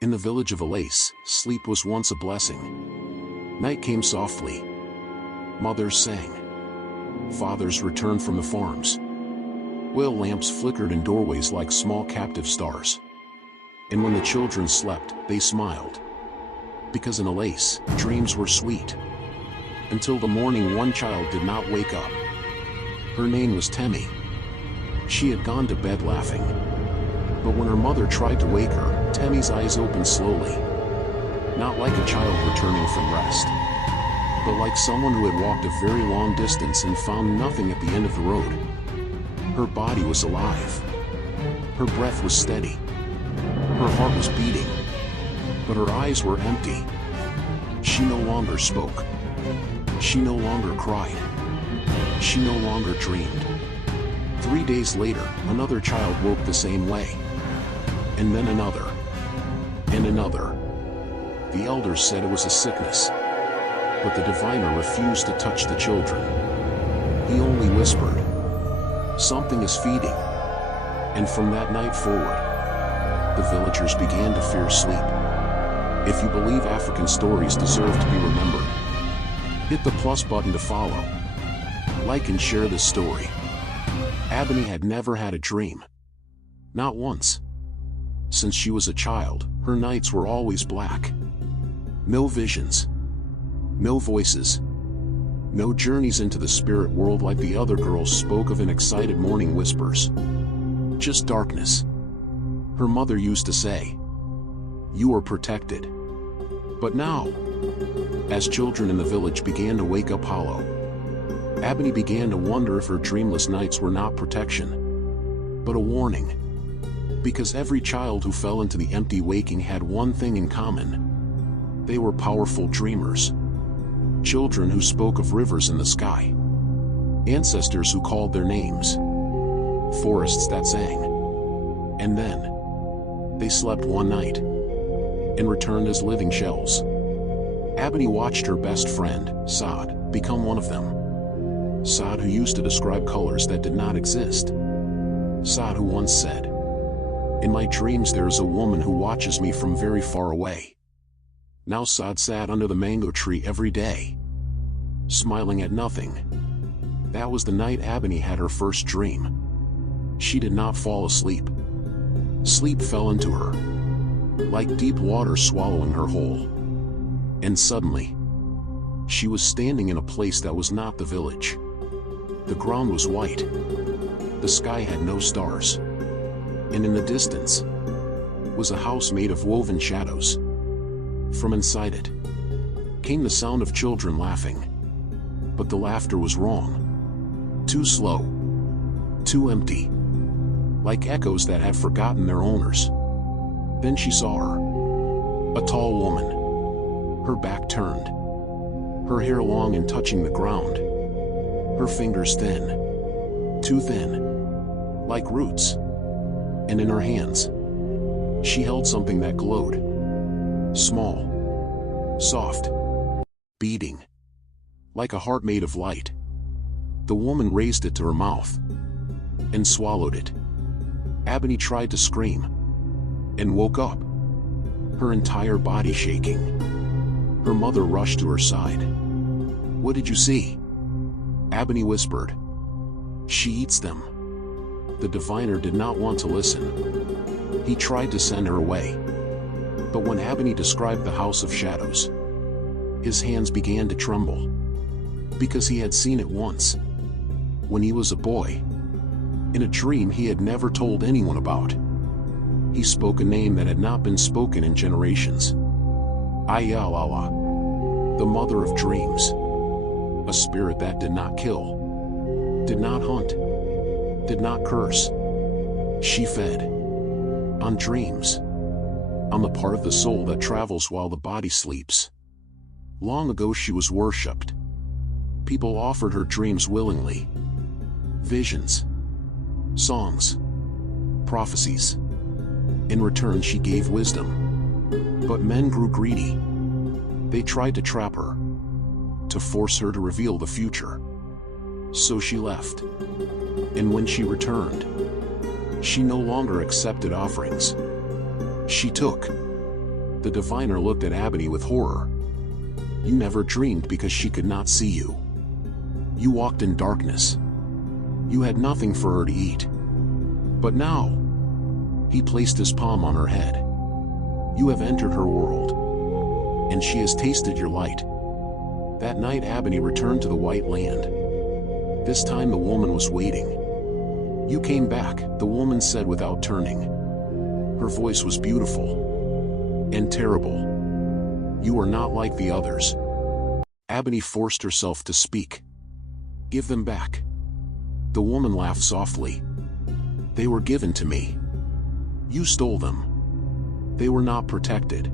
In the village of Ilasẹ, sleep was once a blessing. Night came softly. Mothers sang. Fathers returned from the farms. Oil lamps flickered in doorways like small captive stars. And when the children slept, they smiled. Because in Ilasẹ, dreams were sweet. Until the morning one child did not wake up. Her name was Temi. She had gone to bed laughing. But when her mother tried to wake her, Temi's eyes opened slowly. Not like a child returning from rest, but like someone who had walked a very long distance and found nothing at the end of the road. Her body was alive. Her breath was steady. Her heart was beating. But her eyes were empty. She no longer spoke. She no longer cried. She no longer dreamed. 3 days later, another child woke the same way. And then another. And another. The elders said it was a sickness. But the diviner refused to touch the children. He only whispered, "Something is feeding." And from that night forward, the villagers began to fear sleep. If you believe African stories deserve to be remembered, hit the plus button to follow. Like and share this story. Abeni had never had a dream. Not once. Since she was a child, her nights were always black. No visions. No voices. No journeys into the spirit world like the other girls spoke of in excited morning whispers. Just darkness. Her mother used to say, "You are protected." But now, as children in the village began to wake up hollow, Abeni began to wonder if her dreamless nights were not protection, but a warning. Because every child who fell into the empty waking had one thing in common. They were powerful dreamers. Children who spoke of rivers in the sky. Ancestors who called their names. Forests that sang. And then, they slept one night and returned as living shells. Abeni watched her best friend, Saad, become one of them. Saad who used to describe colors that did not exist. Saad who once said, "In my dreams there is a woman who watches me from very far away." Now Saad sat under the mango tree every day, smiling at nothing. That was the night Abeni had her first dream. She did not fall asleep. Sleep fell into her, like deep water swallowing her whole. And suddenly, she was standing in a place that was not the village. The ground was white. The sky had no stars. And in the distance, was a house made of woven shadows. From inside it, came the sound of children laughing. But the laughter was wrong. Too slow. Too empty. Like echoes that had forgotten their owners. Then she saw her. A tall woman. Her back turned. Her hair long and touching the ground. Her fingers thin. Too thin. Like roots. And in her hands, she held something that glowed. Small. Soft. Beating. Like a heart made of light. The woman raised it to her mouth. And swallowed it. Abeni tried to scream. And woke up. Her entire body shaking. Her mother rushed to her side. "What did you see?" Abeni whispered. "She eats them." The diviner did not want to listen. He tried to send her away. But when Abeni described the house of shadows, his hands began to tremble. Because he had seen it once. When he was a boy. In a dream he had never told anyone about. He spoke a name that had not been spoken in generations. Ilasẹ, the mother of dreams. A spirit that did not kill, did not hunt, did not curse. She fed on dreams, on the part of the soul that travels while the body sleeps. Long ago she was worshipped. People offered her dreams willingly. Visions, songs, prophecies. In return she gave wisdom. But men grew greedy. They tried to trap her, to force her to reveal the future. So she left. And when she returned, she no longer accepted offerings. She took The diviner looked at Abeni with horror. You never dreamed because she could not see you. You walked in darkness. You had nothing for her to eat. But now, he placed his palm on her head. You have entered her world, and she has tasted your light. That night Abeni returned to the White Land. This time the woman was waiting. You came back, the woman said without turning. Her voice was beautiful and terrible. You are not like the others. Abeni forced herself to speak. Give them back. The woman laughed softly. They were given to me. You stole them. They were not protected.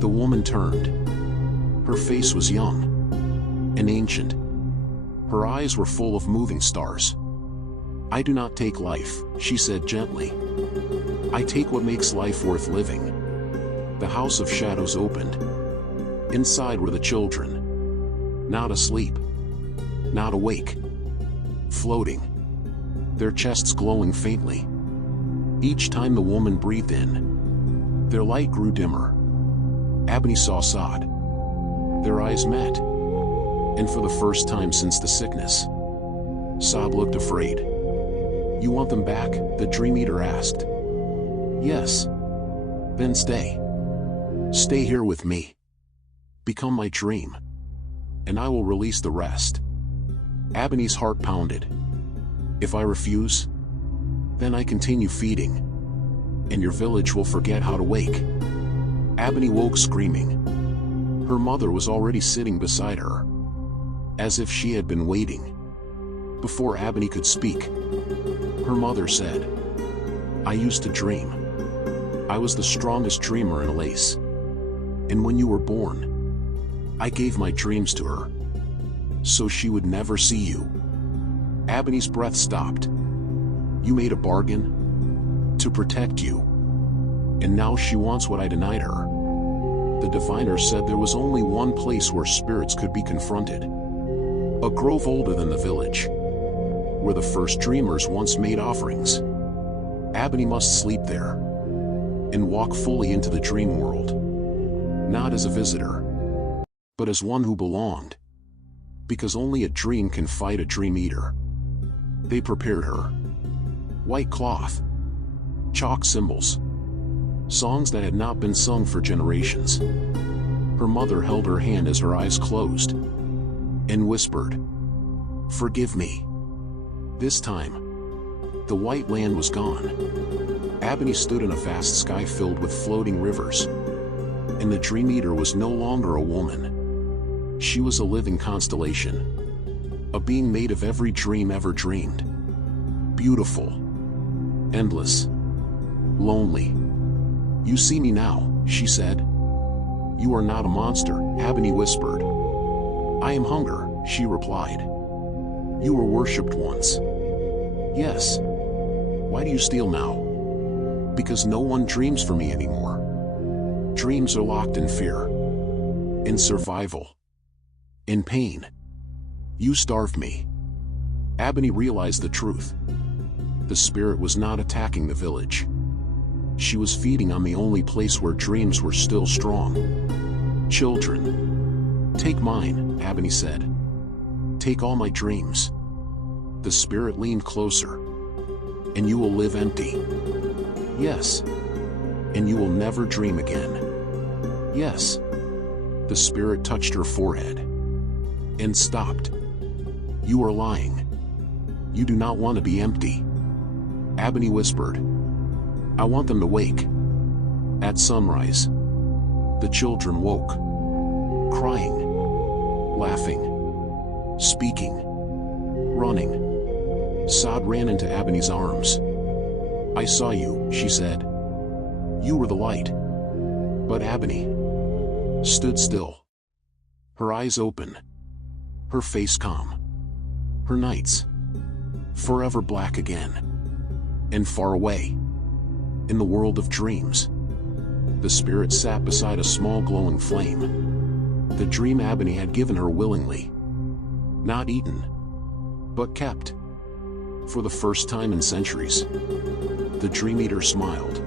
The woman turned. Her face was young and ancient. Her eyes were full of moving stars. I do not take life, she said gently. I take what makes life worth living. The house of shadows opened. Inside were the children. Not asleep. Not awake. Floating. Their chests glowing faintly. Each time the woman breathed in, their light grew dimmer. Abeni saw Sod. Their eyes met. And for the first time since the sickness, Sod looked afraid. You want them back? The Dream Eater asked. Yes. Then stay. Stay here with me. Become my dream. And I will release the rest. Abeni's heart pounded. If I refuse, then I continue feeding, and your village will forget how to wake. Abeni woke screaming. Her mother was already sitting beside her, as if she had been waiting. Before Abeni could speak, her mother said, I used to dream. I was the strongest dreamer in Ilasẹ. And when you were born, I gave my dreams to her, so she would never see you. Abeni's breath stopped. You made a bargain to protect you, and now she wants what I denied her. The diviner said there was only one place where spirits could be confronted. A grove older than the village, where the first dreamers once made offerings. Abeni must sleep there, and walk fully into the dream world. Not as a visitor, but as one who belonged. Because only a dream can fight a Dream Eater. They prepared her. White cloth, chalk symbols, songs that had not been sung for generations. Her mother held her hand as her eyes closed, and whispered, Forgive me. This time, the White Land was gone. Abeni stood in a vast sky filled with floating rivers, and the Dream Eater was no longer a woman. She was a living constellation, a being made of every dream ever dreamed. Beautiful, endless, lonely. You see me now, she said. You are not a monster, Abeni whispered. I am hunger, she replied. You were worshipped once. Yes. Why do you steal now? Because no one dreams for me anymore. Dreams are locked in fear, in survival, in pain. You starved me. Abeni realized the truth. The spirit was not attacking the village. She was feeding on the only place where dreams were still strong. Children. Take mine, Abeni said. Take all my dreams. The spirit leaned closer. And you will live empty. Yes. And you will never dream again. Yes. The spirit touched her forehead and stopped. You are lying. You do not want to be empty. Abeni whispered. I want them to wake. At sunrise. The children woke. Crying. Laughing. Speaking. Running. Sod ran into Abeni's arms. I saw you, she said. You were the light. But Abeni stood still. Her eyes open. Her face calm. Her nights forever black again. And far away, in the world of dreams, the spirit sat beside a small glowing flame. The dream Abeni had given her willingly. Not eaten, but kept. For the first time in centuries, the Dream Eater smiled.